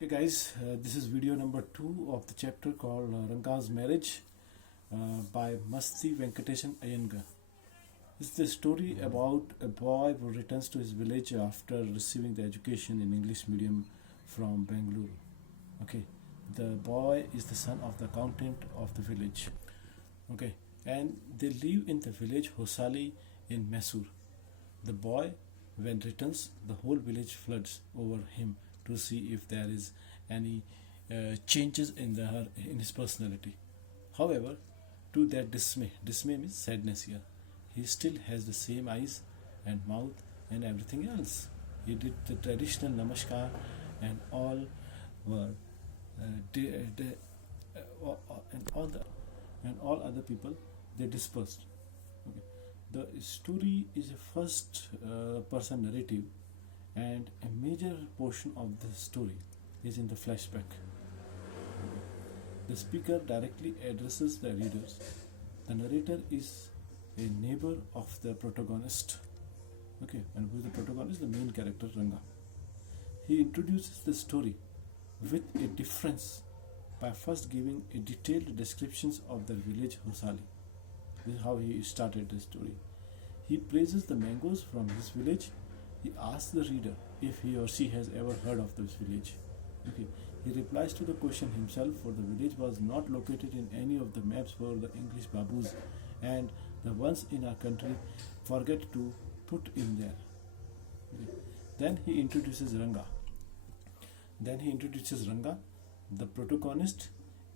Hey guys, this is video number 2 of the chapter called Ranga's Marriage by Masti Venkatesan Iyengar. It's the story about a boy who returns to his village after receiving the education in English medium from Bangalore. Okay, the boy is the son of the accountant of the village. Okay, and they live in the village Hosali in Mysore. The boy, when returns, the whole village floods over him to see if there is any changes in his personality. However, to their dismay means sadness here, he still has the same eyes and mouth and everything else. He did the traditional namaskar, and all were and all other people they dispersed. Okay. The story is a first person narrative, and a major portion of the story is in the flashback. The speaker directly addresses the readers. The narrator is a neighbor of the protagonist. Okay, and who is the protagonist? The main character Ranga. He introduces the story with a difference by first giving a detailed descriptions of the village Hosali. This is how he started the story. He praises the mangoes from his village. He asks the reader if he or she has ever heard of this village. Okay. He replies to the question himself, for the village was not located in any of the maps for the English babus, and the ones in our country forget to put in there. Okay. Then he introduces Ranga. The protagonist,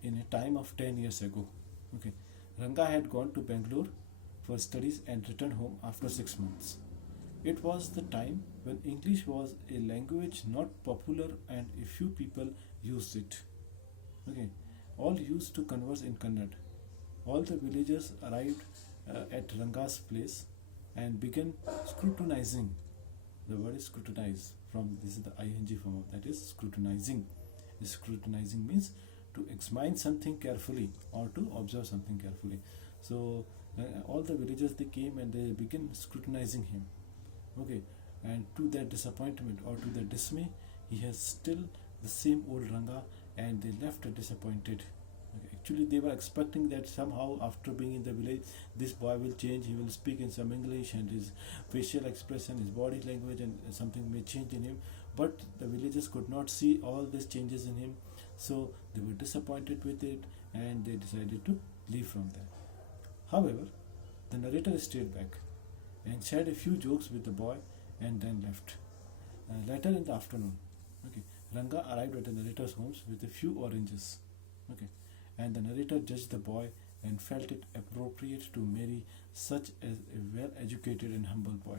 in a time of 10 years ago. Okay. Ranga had gone to Bangalore for studies and returned home after 6 months. It was the time when English was a language not popular and a few people used it. Okay. All used to converse in Kannada. All the villagers arrived at Ranga's place and began scrutinizing. The word is scrutinize. From this is the ing form of that is scrutinizing. Scrutinizing means to examine something carefully or to observe something carefully. So all the villagers they came and they began scrutinizing him. Okay, and to their disappointment or to their dismay, he has still the same old Ranga, and they left disappointed. Okay. Actually, they were expecting that somehow after being in the village, this boy will change. He will speak in some English, and his facial expression, his body language, and something may change in him. But the villagers could not see all these changes in him, so they were disappointed with it, and they decided to leave from there. However, the narrator stayed back and shared a few jokes with the boy and then left. Later in the afternoon, okay, Ranga arrived at the narrator's homes with a few oranges. Okay, and the narrator judged the boy and felt it appropriate to marry such as a well-educated and humble boy.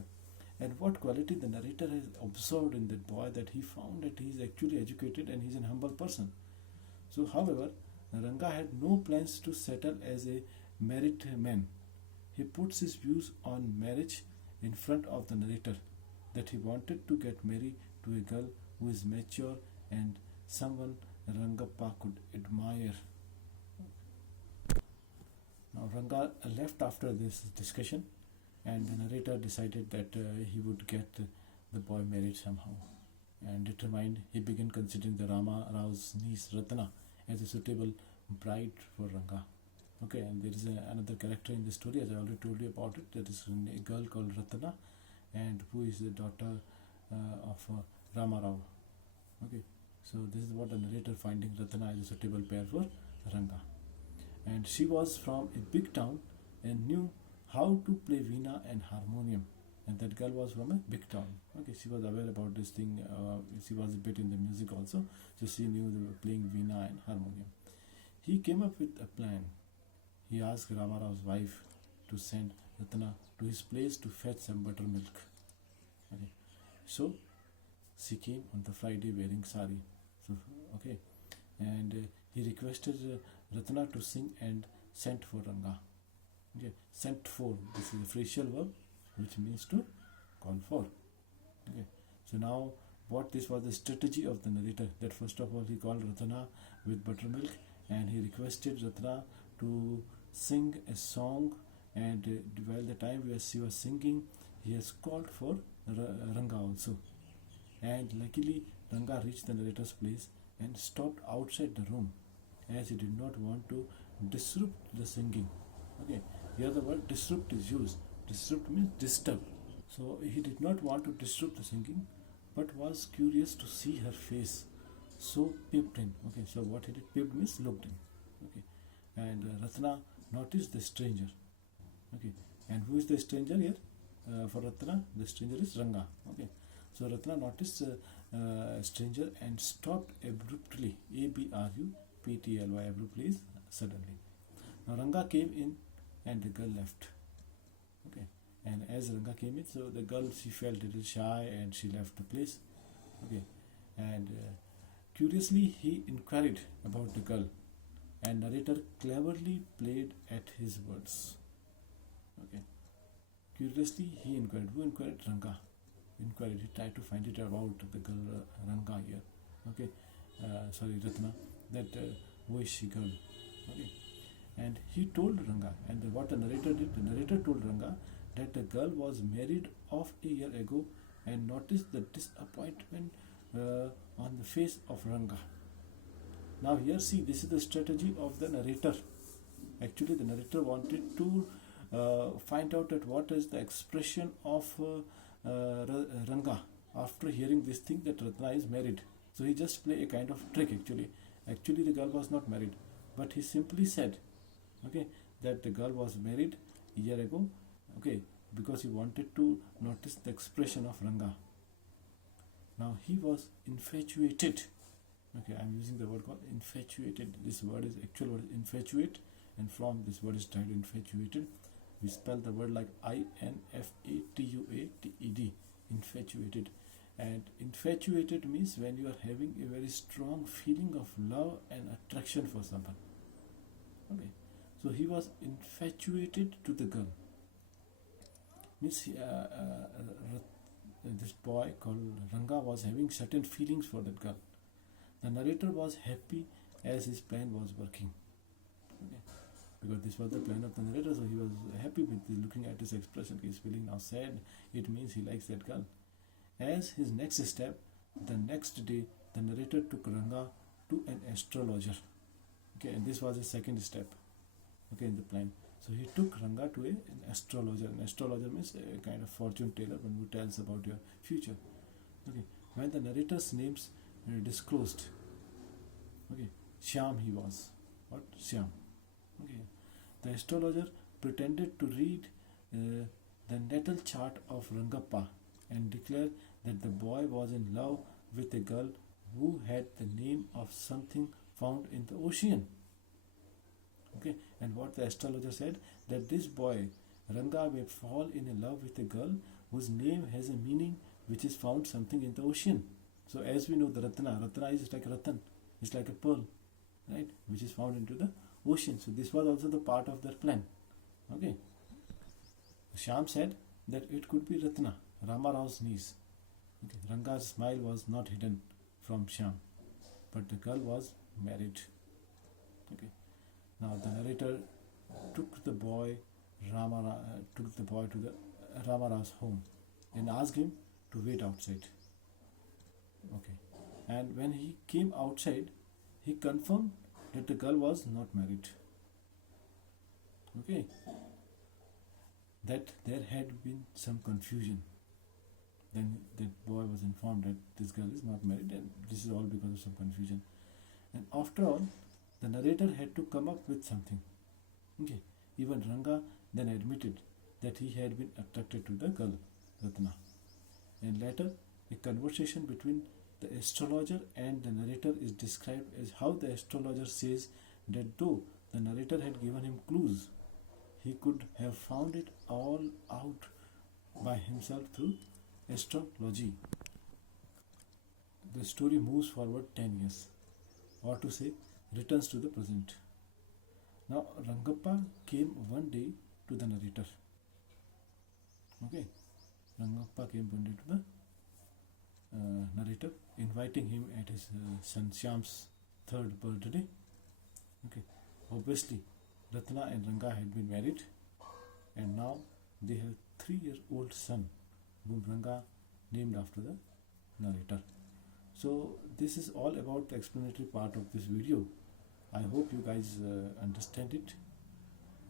And what quality the narrator has observed in that boy, that he found that he is actually educated and he is a humble person. So, however, Ranga had no plans to settle as a married man. He puts his views on marriage in front of the narrator, that he wanted to get married to a girl who is mature and someone Rangappa could admire. Now Ranga left after this discussion, and the narrator decided that he would get the boy married somehow. And determined, he began considering the Rama Rao's niece Ratna as a suitable bride for Ranga. Okay, and there is another character in the story, as I already told you about it. That is a girl called Ratna, and who is the daughter of Rama Rao. Okay, so this is what the narrator finding Ratna as a suitable pair for Ranga. And she was from a big town and knew how to play veena and harmonium. And that girl was from a big town. Okay, she was aware about this thing. She was a bit in the music also, so she knew they were playing veena and harmonium. He came up with a plan. He asked Ramarao's wife to send Ratna to his place to fetch some buttermilk. Okay. So she came on the Friday wearing sari. So okay, and he requested Ratna to sing and sent for Ranga. Okay, sent for. This is a phrasal verb, which means to call for. Okay. So now, what this was the strategy of the narrator. That first of all he called Ratna with buttermilk, and he requested Ratna to sing a song, and while the time where she was singing, he has called for Ranga also. And luckily Ranga reached the narrator's place and stopped outside the room as he did not want to disrupt the singing. Okay, here the word disrupt is used. Disrupt means disturb. So he did not want to disrupt the singing, but was curious to see her face. So peeped in. Okay, so what he did, peeped means looked in. Okay, and Ratna noticed the stranger. Okay, and who is the stranger here? For Ratna, the stranger is Ranga. Okay, so Ratna noticed a stranger and stopped abruptly. Abruptly, abruptly is suddenly. Now Ranga came in and the girl left. Okay, and as Ranga came in, so the girl, she felt a little shy and she left the place. Okay, and curiously he inquired about the girl, and narrator cleverly played at his words. Okay, curiously he inquired. Who inquired? Ranga inquired. He tried to find it about the girl Ranga here. Okay, sorry, Ratna, that who is she girl? Okay, and he told Ranga, and what the narrator did, the narrator told Ranga that the girl was married off a year ago, and noticed the disappointment on the face of Ranga. Now here, see, this is the strategy of the narrator. Actually, the narrator wanted to find out that what is the expression of Ranga after hearing this thing that Ratna is married. So he just play a kind of trick actually. Actually, the girl was not married, but he simply said, okay, that the girl was married a year ago, okay, because he wanted to notice the expression of Ranga. Now he was infatuated. Okay, I'm using the word called infatuated. This word is actual word is infatuate, and from this word is derived infatuated. We spell the word like infatuated, infatuated. And infatuated means when you are having a very strong feeling of love and attraction for someone. Okay, so he was infatuated to the girl. Means this boy called Ranga was having certain feelings for that girl. The narrator was happy as his plan was working. Okay, because this was the plan of the narrator, so he was happy with looking at his expression. He is feeling now sad. It means he likes that girl. As his next step, the next day, the narrator took Ranga to an astrologer. Okay, and this was his second step. Okay, in the plan. So he took Ranga to an astrologer. An astrologer means a kind of fortune teller, one who tells about your future. Okay, when the narrator's names disclosed, okay, Shyam he was. What? Shyam. Okay, the astrologer pretended to read the natal chart of Rangappa and declared that the boy was in love with a girl who had the name of something found in the ocean. Okay, and what the astrologer said, that this boy Ranga may fall in love with a girl whose name has a meaning which is found something in the ocean. So as we know, the Ratna is like Ratan, it's like a pearl, right, which is found into the ocean. So this was also the part of their plan. Okay, Shyam said that it could be Ratna, Rama Rao's niece. Okay, Ranga's smile was not hidden from Shyam, but the girl was married. Okay, now the narrator took the boy to the Rama Rao's home and asked him to wait outside. Okay, and when he came outside, he confirmed that the girl was not married. Okay, that there had been some confusion. Then the boy was informed that this girl is not married, and this is all because of some confusion. And after all, the narrator had to come up with something. Okay, even Ranga then admitted that he had been attracted to the girl Ratna. And later, a conversation between the astrologer and the narrator is described as how the astrologer says that though the narrator had given him clues, he could have found it all out by himself through astrology. The story moves forward 10 years, or to say, returns to the present. Now, Rangappa came one day to the narrator. Okay, Rangappa came one day to the narrator, inviting him at his son Shyam's third birthday. Okay, obviously, Ratna and Ranga had been married, and now they have 3-year-old son, whom Ranga named after the narrator. So this is all about the explanatory part of this video. I hope you guys understand it,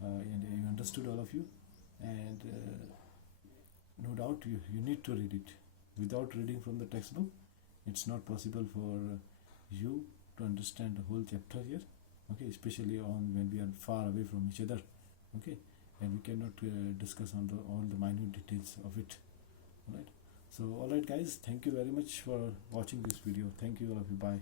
and you understood, all of you. And no doubt you need to read it. Without reading from the textbook, it's not possible for you to understand the whole chapter here. Okay, especially on when we are far away from each other. Okay, and we cannot discuss on all the minute details of it. All right. So, all right, guys. Thank you very much for watching this video. Thank you, all of you. Bye.